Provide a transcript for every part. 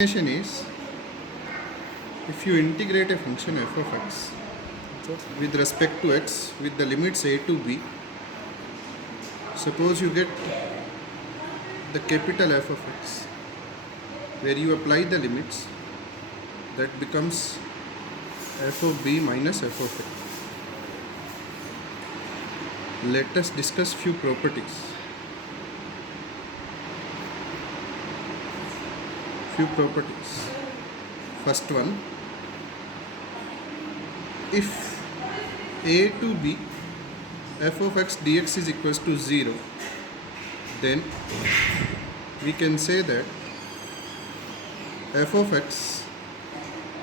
Explanation is, if you integrate a function f of x with respect to x with the limits a to b, suppose you get the capital F of x, where you apply the limits, that becomes f of b minus f of a. Let us discuss few properties. First one, if a to b f of x dx is equals to 0, then we can say that f of x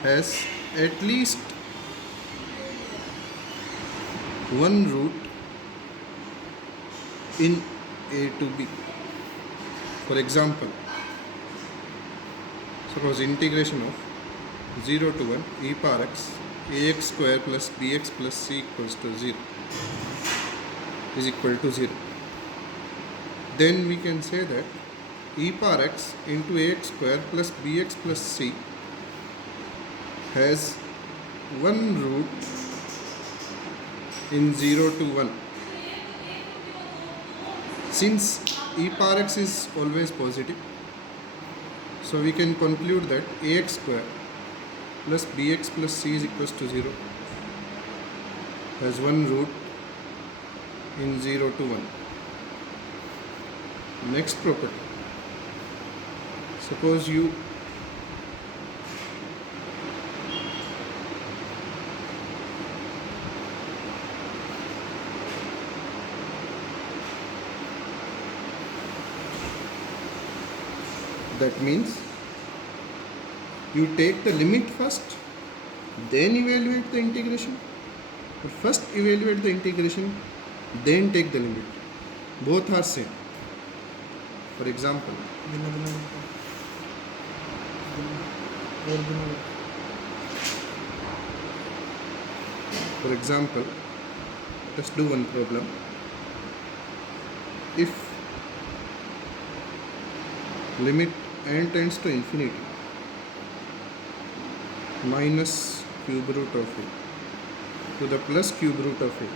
has at least one root in a to b. For example, suppose integration of 0 to 1 e power x ax square plus bx plus c equals to 0 is equal to 0. Then we can say that e power x into ax square plus bx plus c has one root in 0 to 1. Since e power x is always positive, so we can conclude that ax square plus bx plus c is equals to 0 has one root in 0 to 1. Next property, suppose you that means you take the limit first, then evaluate the integration, or first evaluate the integration, then take the limit. Both are same. For example, let's do one problem. If limit n tends to infinity minus cube root of a to the plus cube root of a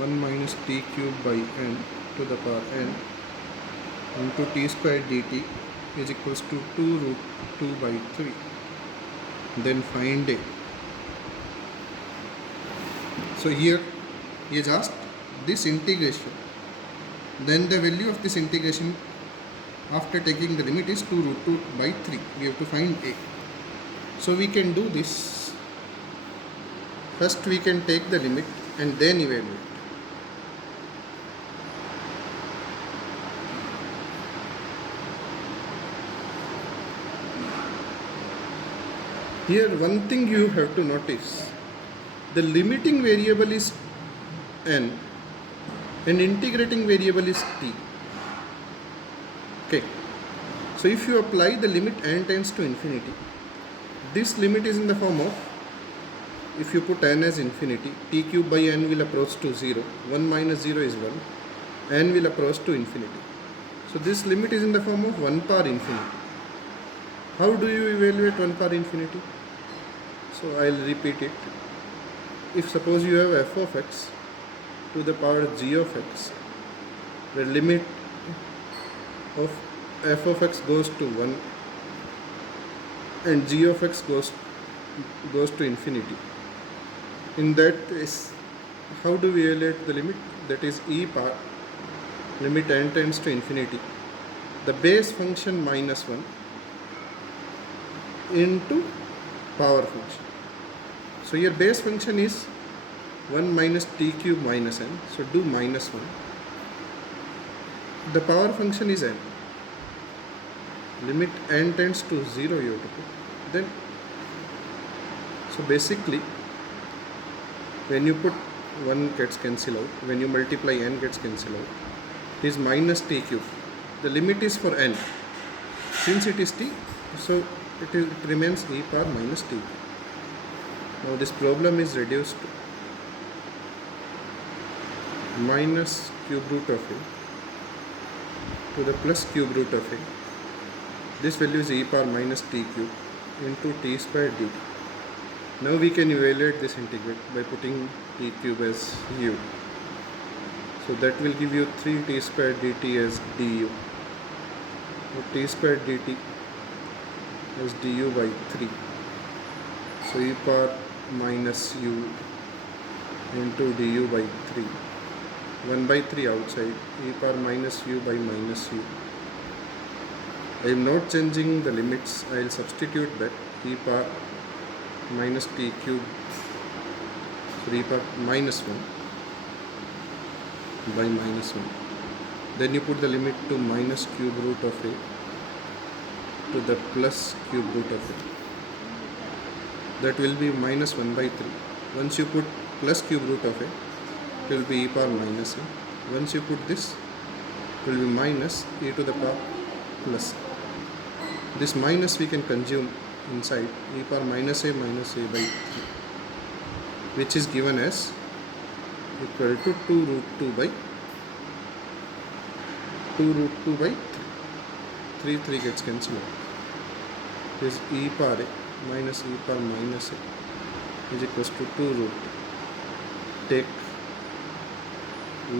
1 minus t cube by n to the power n into t square dt is equals to 2 root 2 by 3. Then find a. So here he has asked this integration, then the value of this integration after taking the limit is 2 root 2 by 3. We have to find a. So we can do this. First we can take the limit and then evaluate. Here one thing you have to notice, the limiting variable is n and integrating variable is t. Okay, so if you apply the limit n tends to infinity, this limit is in the form of, if you put n as infinity, t cube by n will approach to 0, 1 minus 0 is 1, n will approach to infinity. So this limit is in the form of 1 power infinity. How do you evaluate 1 power infinity? So I will repeat it. If suppose you have f of x to the power g of x, where limit of f of x goes to 1 and g of x goes to infinity. In that case, how do we evaluate the limit? That is e power limit n tends to infinity, the base function minus 1 into power function. So here base function is 1 minus t cube minus n, so do minus 1. The power function is n. Limit n tends to 0 you have to put. Then, so basically, when you put 1 gets cancelled out, when you multiply n gets cancelled out, it is minus t cube. The limit is for n. Since it is t, so it remains e power minus t. Now this problem is reduced to minus cube root of a to the plus cube root of a. This value is e power minus t cube into t square dt. Now we can evaluate this integral by putting t cube as u. So that will give you 3t square dt as du. So t square dt as du by 3. So e power minus u into du by 3. 1 by 3 outside, e power minus u by minus u. I am not changing the limits, I will substitute that e power minus t cube, so e power minus 1 by minus 1. Then you put the limit to minus cube root of a to the plus cube root of a. That will be minus 1 by 3. Once you put plus cube root of a, it will be e power minus a. Once you put this, it will be minus e to the power plus a. This minus we can consume inside e power minus a by 3, which is given as equal to 2 root 2 by 3. 3 gets cancelled out. This e power a minus e power minus a is equals to 2 root. Take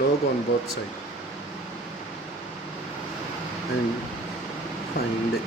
log on both sides and find it.